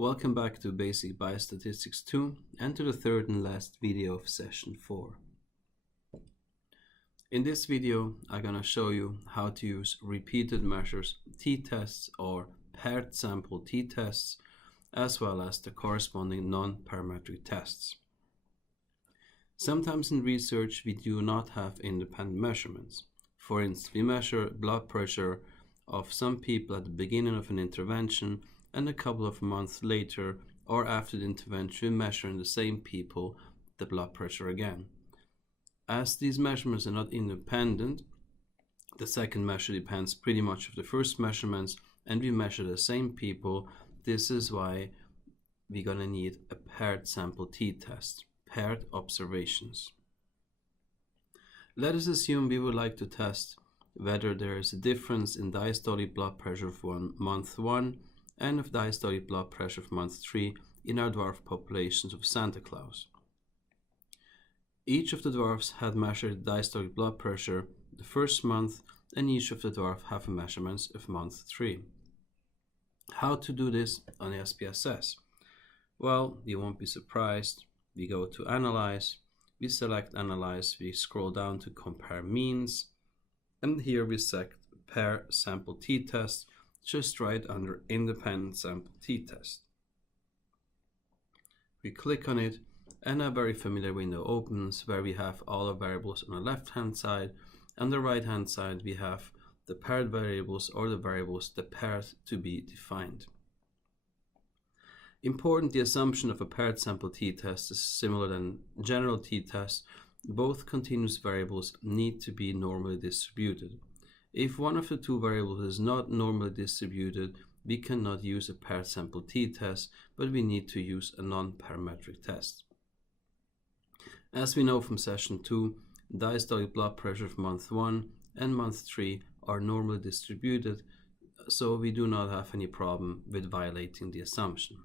Welcome back to Basic Biostatistics 2 and to the third and last video of session 4. In this video, I'm going to show you how to use repeated measures t-tests or paired sample t-tests, as well as the corresponding non-parametric tests. Sometimes in research we do not have independent measurements. For instance, we measure blood pressure of some people at the beginning of an intervention, and a couple of months later or after the intervention we measure in the same people the blood pressure again. As these measurements are not independent, the second measure depends pretty much on the first measurements, and we measure the same people. This is why we're going to need a paired sample t-test, paired observations. Let us assume we would like to test whether there is a difference in diastolic blood pressure for month 1 and of diastolic blood pressure of month 3 in our dwarf populations of Santa Claus. Each of the dwarfs had measured diastolic blood pressure the first month, and each of the dwarfs have measurements of month 3. How to do this on SPSS? Well, you won't be surprised. We go to Analyze, we select Analyze, we scroll down to Compare Means, and here we select Pair Sample t-test, just right under Independent Sample t-test. We click on it, and a very familiar window opens where we have all the variables on the left hand side. On the right hand side we have the paired variables, or the variables that paired to be defined. Important, the assumption of a paired sample t-test is similar than general t-test. Both continuous variables need to be normally distributed. If one of the two variables is not normally distributed, we cannot use a paired sample t-test, but we need to use a non-parametric test. As we know from session 2, diastolic blood pressure of month 1 and month 3 are normally distributed, so we do not have any problem with violating the assumption.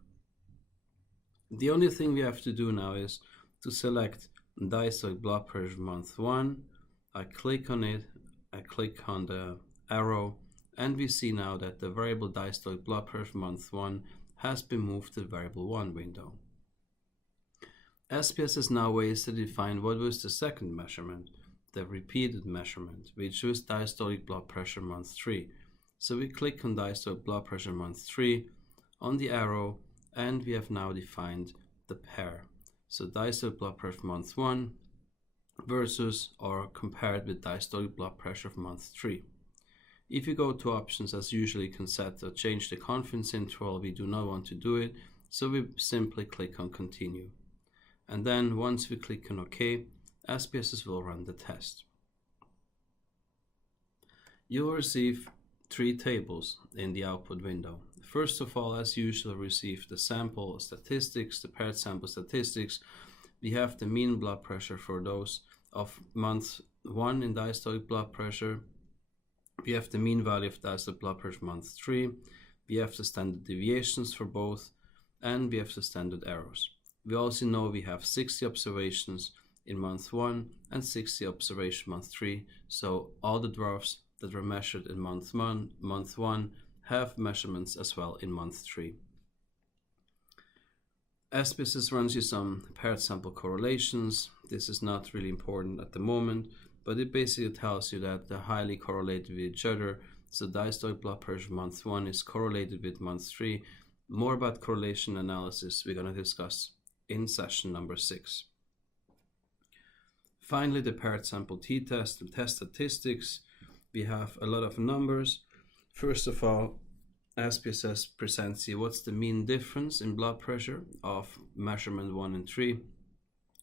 The only thing we have to do now is to select diastolic blood pressure of month 1. I click on it, I click on the arrow, and we see now that the variable diastolic blood pressure of month 1 has been moved to the variable 1 window. SPSS now ways to define what was the second measurement, the repeated measurement, which was diastolic blood pressure month 3. So we click on diastolic blood pressure month 3 on the arrow, and we have now defined the pair. So diastolic blood pressure of month 1 versus or compared with diastolic blood pressure of month 3. If you go to options, as usually, you can set or change the confidence interval. We do not want to do it, so we simply click on continue. And then once we click on OK, SPSS will run the test. You will receive 3 tables in the output window. First of all, as usual, receive the sample statistics, the paired sample statistics. We have the mean blood pressure for those of month 1 in diastolic blood pressure. We have the mean value of diastolic blood pressure month 3. We have the standard deviations for both, and we have the standard errors. We also know we have 60 observations in month 1 and 60 observations month 3. So all the dwarfs that were measured in month 1 have measurements as well in month 3. SPSS runs you some paired sample correlations. This is not really important at the moment, but it basically tells you that they're highly correlated with each other. So diastolic blood pressure month 1 is correlated with month 3. More about correlation analysis we're going to discuss in session number 6. Finally, the paired sample t-test, the test statistics. We have a lot of numbers. First of all, SPSS presents you what's the mean difference in blood pressure of measurement 1 and 3.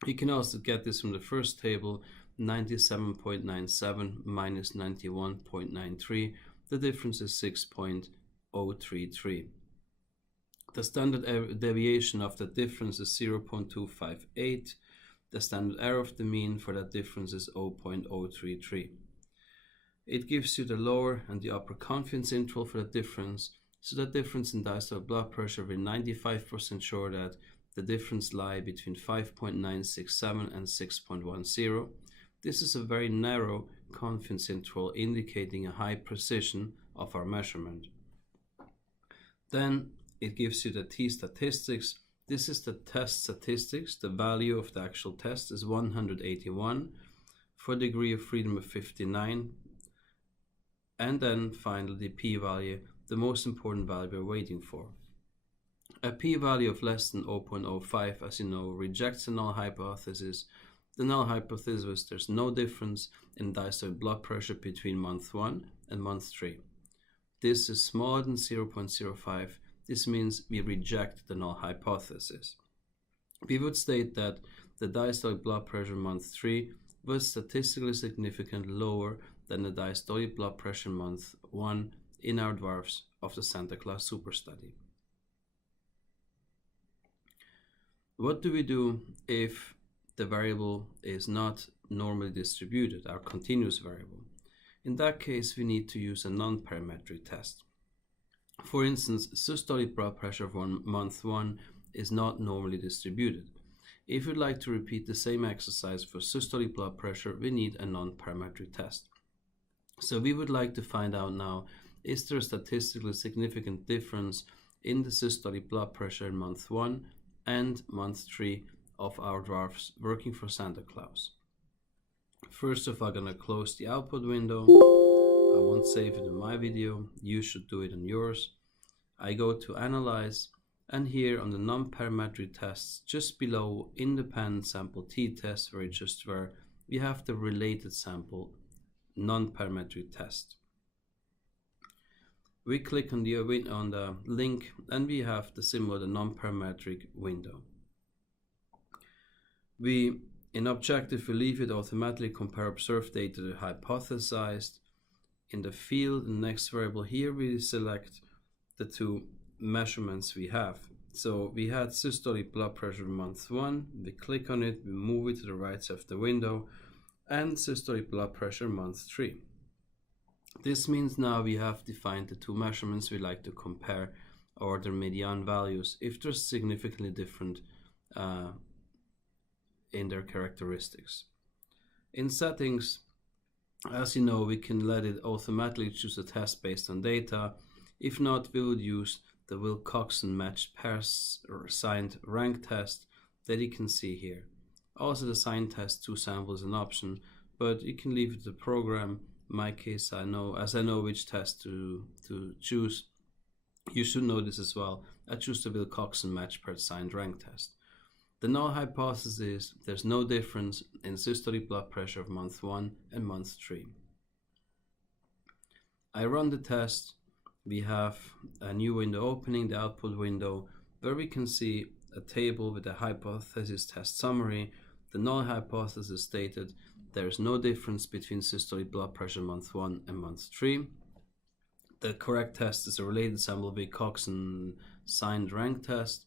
You can also get this from the first table, 97.97 minus 91.93. The difference is 6.033. The standard deviation of the difference is 0.258. The standard error of the mean for that difference is 0.033. It gives you the lower and the upper confidence interval for the difference. So the difference in diastolic blood pressure, we're 95% sure that the difference lie between 5.967 and 6.10. This is a very narrow confidence interval indicating a high precision of our measurement. Then it gives you the t statistics. This is the test statistics. The value of the actual test is 181 for degree of freedom of 59. And then finally the p-value, the most important value we're waiting for. A p-value of less than 0.05, as you know, rejects the null hypothesis. The null hypothesis is there's no difference in diastolic blood pressure between month 1 and month 3. This is smaller than 0.05. This means we reject the null hypothesis. We would state that the diastolic blood pressure month 3 was statistically significantly lower than the diastolic blood pressure month 1 in our dwarfs of the Santa Claus super study. What do we do if the variable is not normally distributed, our continuous variable? In that case, we need to use a nonparametric test. For instance, systolic blood pressure for month 1 is not normally distributed. If you'd like to repeat the same exercise for systolic blood pressure, we need a nonparametric test. So we would like to find out now, is there a statistically significant difference in the systolic blood pressure in month 1 and month 3 of our dwarfs working for Santa Claus? First off, I'm going to close the output window. I won't save it in my video. You should do it in yours. I go to Analyze, and here on the nonparametric tests, just below independent sample t-test, where it just were, we have the related sample nonparametric test. We click on the link, and we have the nonparametric window. In objective, we leave it automatically compare observed data to hypothesized. In the field, the next variable here, we select the two measurements we have. So we had systolic blood pressure month 1, we click on it, we move it to the right side of the window, and systolic blood pressure month 3. This means now we have defined the two measurements we like to compare, or their median values, if they're significantly different in their characteristics. In settings, as you know, we can let it automatically choose a test based on data. If not, we would use the Wilcoxon matched pairs or signed rank test that you can see here. Also, the signed test 2 samples is an option, but you can leave it to the program. In my case, I know which test to choose. You should know this as well. I choose the Wilcoxon matched pairs signed rank test. The null hypothesis is there's no difference in systolic blood pressure of month 1 and month 3. I run the test. We have a new window opening, the output window, where we can see a table with a hypothesis test summary. The null hypothesis stated there is no difference between systolic blood pressure month 1 and month 3. The correct test is a related sample Wilcoxon signed rank test.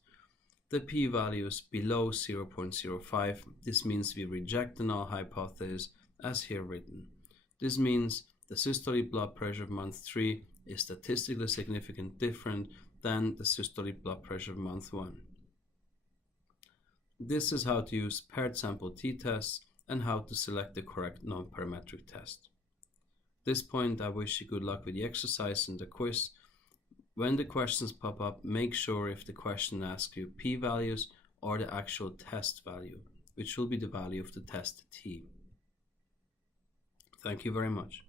The p-value is below 0.05. This means we reject the null hypothesis as here written. This means the systolic blood pressure of month 3 is statistically significantly different than the systolic blood pressure of month 1. This is how to use paired sample t-tests and how to select the correct nonparametric test. At this point, I wish you good luck with the exercise and the quiz. When the questions pop up, make sure if the question asks you p-values or the actual test value, which will be the value of the test t. Thank you very much.